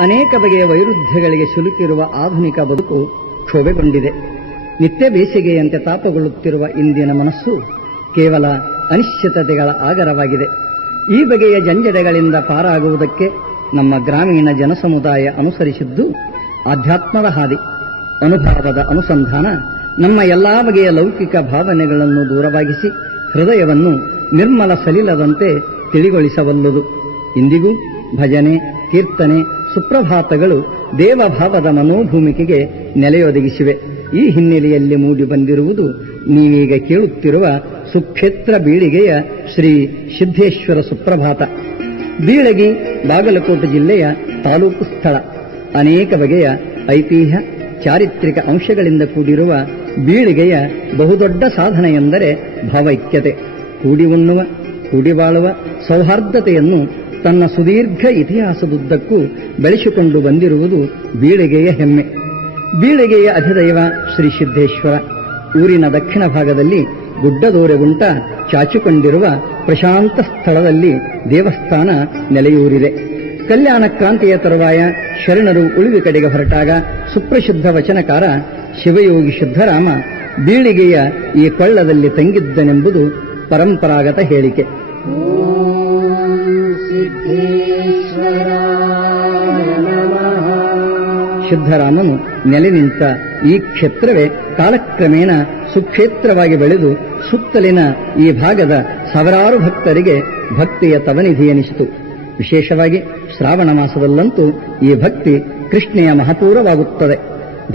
ಅನೇಕ ಬಗೆಯ ವೈರುಧ್ಯಗಳಿಗೆ ಸಿಲುಕಿರುವ ಆಧುನಿಕ ಬದುಕು ಕ್ಷೋಭೆಗೊಂಡಿದೆ. ನಿತ್ಯ ಬೇಸಿಗೆಯಂತೆ ತಾಪಗೊಳ್ಳುತ್ತಿರುವ ಇಂದಿನ ಮನಸ್ಸು ಕೇವಲ ಅನಿಶ್ಚಿತತೆಗಳ ಆಗರವಾಗಿದೆ. ಈ ಬಗೆಯ ಜಂಜಡಗಳಿಂದ ಪಾರಾಗುವುದಕ್ಕೆ ನಮ್ಮ ಗ್ರಾಮೀಣ ಜನಸಮುದಾಯ ಅನುಸರಿಸಿದ್ದು ಆಧ್ಯಾತ್ಮದ ಹಾದಿ. ಅನುಭವದ ಅನುಸಂಧಾನ ನಮ್ಮ ಎಲ್ಲಾ ಬಗೆಯ ಲೌಕಿಕ ಭಾವನೆಗಳನ್ನು ದೂರವಾಗಿಸಿ ಹೃದಯವನ್ನು ನಿರ್ಮಲ ಸಲಿಲದಂತೆ ತಿಳಿಗೊಳಿಸಬಲ್ಲುದು. ಇಂದಿಗೂ ಭಜನೆ, ಕೀರ್ತನೆ, ಸುಪ್ರಭಾತಗಳು ದೇವಭಾವದ ಮನೋಭೂಮಿಕೆಗೆ ನೆಲೆಯೊದಗಿಸಿವೆ. ಈ ಹಿನ್ನೆಲೆಯಲ್ಲಿ ಮೂಡಿ ಬಂದಿರುವುದು ನೀವೀಗ ಕೇಳುತ್ತಿರುವ ಸುಕ್ಷೇತ್ರ ಬೀಳಿಗೆಯ ಶ್ರೀ ಸಿದ್ದೇಶ್ವರ ಸುಪ್ರಭಾತ. ಬೀಳಗಿ ಬಾಗಲಕೋಟೆ ಜಿಲ್ಲೆಯ ತಾಲೂಕು ಸ್ಥಳ. ಅನೇಕ ಬಗೆಯ ಐತಿಹ್ಯ, ಚಾರಿತ್ರಿಕ ಅಂಶಗಳಿಂದ ಕೂಡಿರುವ ಬೀಳಿಗೆಯ ಬಹುದೊಡ್ಡ ಸಾಧನೆ ಎಂದರೆ ಭಾವೈಕ್ಯತೆ. ಕೂಡಿ ಉಣ್ಣುವ, ಕೂಡಿ ಬಾಳುವ ಸೌಹಾರ್ದತೆಯನ್ನು ತನ್ನ ಸುದೀರ್ಘ ಇತಿಹಾಸದುದ್ದಕ್ಕೂ ಬೆಳೆಸಿಕೊಂಡು ಬಂದಿರುವುದು ಬೀಳಿಗೆಯ ಹೆಮ್ಮೆ. ಬೀಳಿಗೆಯ ಅಧಿದೈವ ಶ್ರೀ ಸಿದ್ದೇಶ್ವರ. ಊರಿನ ದಕ್ಷಿಣ ಭಾಗದಲ್ಲಿ ಗುಡ್ಡದೋರೆಗುಂಟ ಚಾಚಿಕೊಂಡಿರುವ ಪ್ರಶಾಂತ ಸ್ಥಳದಲ್ಲಿ ದೇವಸ್ಥಾನ ನೆಲೆಯೂರಿದೆ. ಕಲ್ಯಾಣ ಕ್ರಾಂತಿಯ ತರುವಾಯ ಶರಣರು ಉಳಿವಿ ಕಡೆಗೆ ಹೊರಟಾಗ ಸುಪ್ರಸಿದ್ಧ ವಚನಕಾರ ಶಿವಯೋಗಿ ಸಿದ್ದರಾಮ ಬೀಳಿಗೆಯ ಈ ಕೊಳ್ಳದಲ್ಲಿ ತಂಗಿದ್ದನೆಂಬುದು ಪರಂಪರಾಗತ ಹೇಳಿಕೆ. ಸಿದ್ದರಾಮನು ನೆಲೆ ನಿಂತ ಈ ಕ್ಷೇತ್ರವೇ ಕಾಲಕ್ರಮೇಣ ಸುಕ್ಷೇತ್ರವಾಗಿ ಬೆಳೆದು ಸುತ್ತಲಿನ ಈ ಭಾಗದ ಸಾವಿರಾರು ಭಕ್ತರಿಗೆ ಭಕ್ತಿಯ ತವನಿಧಿ ಎನಿಸಿತು. ವಿಶೇಷವಾಗಿ ಶ್ರಾವಣ ಮಾಸದಲ್ಲಂತೂ ಈ ಭಕ್ತಿ ಕೃಷ್ಣೆಯ ಮಹಾಪೂರವಾಗುತ್ತದೆ.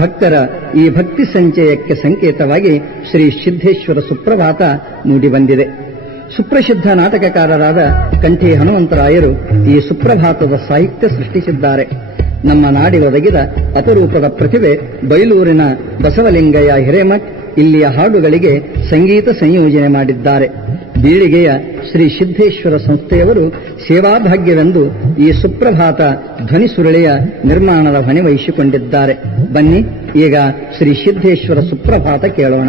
ಭಕ್ತರ ಈ ಭಕ್ತಿ ಸಂಚಯಕ್ಕೆ ಸಂಕೇತವಾಗಿ ಶ್ರೀ ಸಿದ್ದೇಶ್ವರ ಸುಪ್ರಭಾತ ಮೂಡಿಬಂದಿದೆ. ಸುಪ್ರಸಿದ್ಧ ನಾಟಕಕಾರರಾದ ಕಂಠಿ ಹನುಮಂತರಾಯರು ಈ ಸುಪ್ರಭಾತದ ಸಾಹಿತ್ಯ ಸೃಷ್ಟಿಸಿದ್ದಾರೆ. ನಮ್ಮ ನಾಡಿಗೊದಗಿದ ಅಪರೂಪದ ಪ್ರತಿಭೆ ಬೈಲೂರಿನ ಬಸವಲಿಂಗಯ್ಯ ಹಿರೇಮಠ್ ಇಲ್ಲಿಯ ಹಾಡುಗಳಿಗೆ ಸಂಗೀತ ಸಂಯೋಜನೆ ಮಾಡಿದ್ದಾರೆ. ಬೀಳಿಗೆಯ ಶ್ರೀ ಸಿದ್ದೇಶ್ವರ ಸಂಸ್ಥೆಯವರು ಸೇವಾಭಾಗ್ಯವೆಂದು ಈ ಸುಪ್ರಭಾತ ಧ್ವನಿ ಸುರುಳಿಯ ನಿರ್ಮಾಣದ ಹೊಣೆ ವಹಿಸಿಕೊಂಡಿದ್ದಾರೆ. ಬನ್ನಿ ಈಗ ಶ್ರೀ ಸಿದ್ದೇಶ್ವರ ಸುಪ್ರಭಾತ ಕೇಳೋಣ.